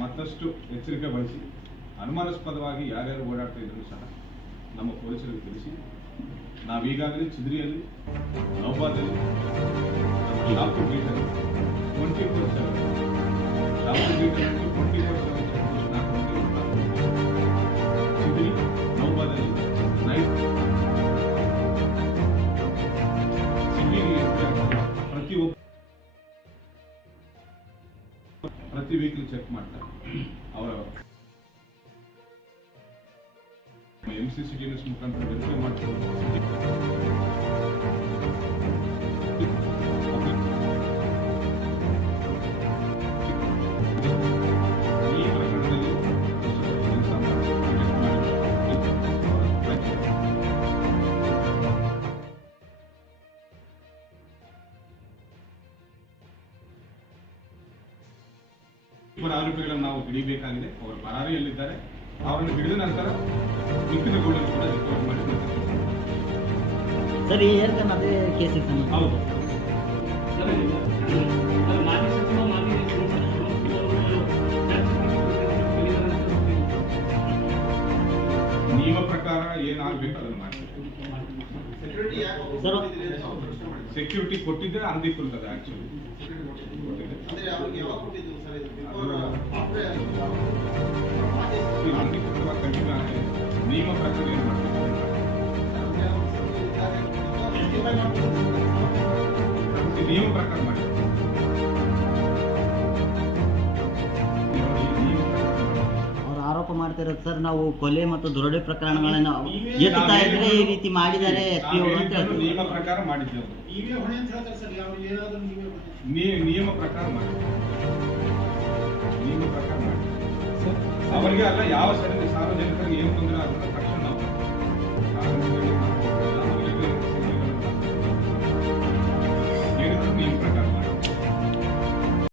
ಮತ್ತಷ್ಟು ಎಚ್ಚರಿಕೆ ವಹಿಸಿ ಅನುಮಾನಾಸ್ಪದವಾಗಿ ಯಾರ್ಯಾರು ಓಡಾಡ್ತಾ ಇದ್ರು ಸಹ ನಮ್ಮ ಪೊಲೀಸರಿಗೆ ತಿಳಿಸಿ ನಾವೀಗಾಗಲೇ ಚಿದ್ರಿಯಲ್ಲಿ ನೌಬಾದಲ್ಲಿ ನಮ್ಮ ಶಾಪುರ್ ಗೇಟಲ್ಲಿ 24/7 ಶಾಪುರ್ ಗೇಟಲ್ಲಿ 24/7 ಚಿದ್ರಿ ನೌಬಾದಲ್ಲಿ ನೈಟ್ ಪ್ರತಿ ವೆಹಿಕಲ್ ಚೆಕ್ ಮಾಡ್ತಾರೆ. ಅವರ MCCTVs ಮುಖಾಂತರ ವೆರಿಫೈ ಮಾಡ್ತಾರೆ. ಈ ಪ್ರಕರಣದಲ್ಲಿ ಇಬ್ಬರು ಆರೋಪಿಗಳನ್ನು ನಾವು ಹಿಡಿಯಬೇಕಾಗಿದೆ. ಅವರು ಪರಾರಿಯಲ್ಲಿದ್ದಾರೆ. ಅವರನ್ನು ಹಿಡಿದ ನಂತರ ಮಿಕ್ಕಿದ ಗೋಳನ್ನು ಕೂಡ ರಿಕವರ್ ಮಾಡಿ ಸರ್ ಈ ಅದೇ ಕೇಸಿಗೆ ಹೌದು ನಿಯಮ ಪ್ರಕಾರ ಏನಾಗಬೇಕು ಅದನ್ನು ಮಾಡಿ. ಸೆಕ್ಯೂರಿಟಿ ಕೊಟ್ಟಿದ್ದರೆ ಅಂದಿಕ್ಕುತ್ತದೆ ಆಕ್ಚುಲಿ ನಿಯಮ ಪ್ರಕಾರ ಏನು ಮಾಡಬೇಕು ನಿಯಮ ಪ್ರಕಾರ ಮಾಡಿ. ಅವ್ರು ಆರೋಪ ಮಾಡ್ತಿರೋದು ಸರ್ ನಾವು ಕೊಲೆ ಮತ್ತು ದರೋಡೆ ಪ್ರಕರಣಗಳನ್ನ ಎತ್ತುತ್ತಾ ಇದ್ರೆ ಈ ರೀತಿ ಮಾಡಿದ್ದಾರೆ ನಿಯಮ ಪ್ರಕಾರ ಮಾಡಿದ್ದೇವೆ. ನಿಯಮ ಪ್ರಕಾರ ಮಾಡಿ. ನಿಯಮ ಪ್ರಕಾರ ಮಾಡಿ. ಅವರಿಗೆ ಅಲ್ಲ ಯಾವ ಸಾರ್ವಜನಿಕರಿಗೆ ಏನು ತೊಂದರೆ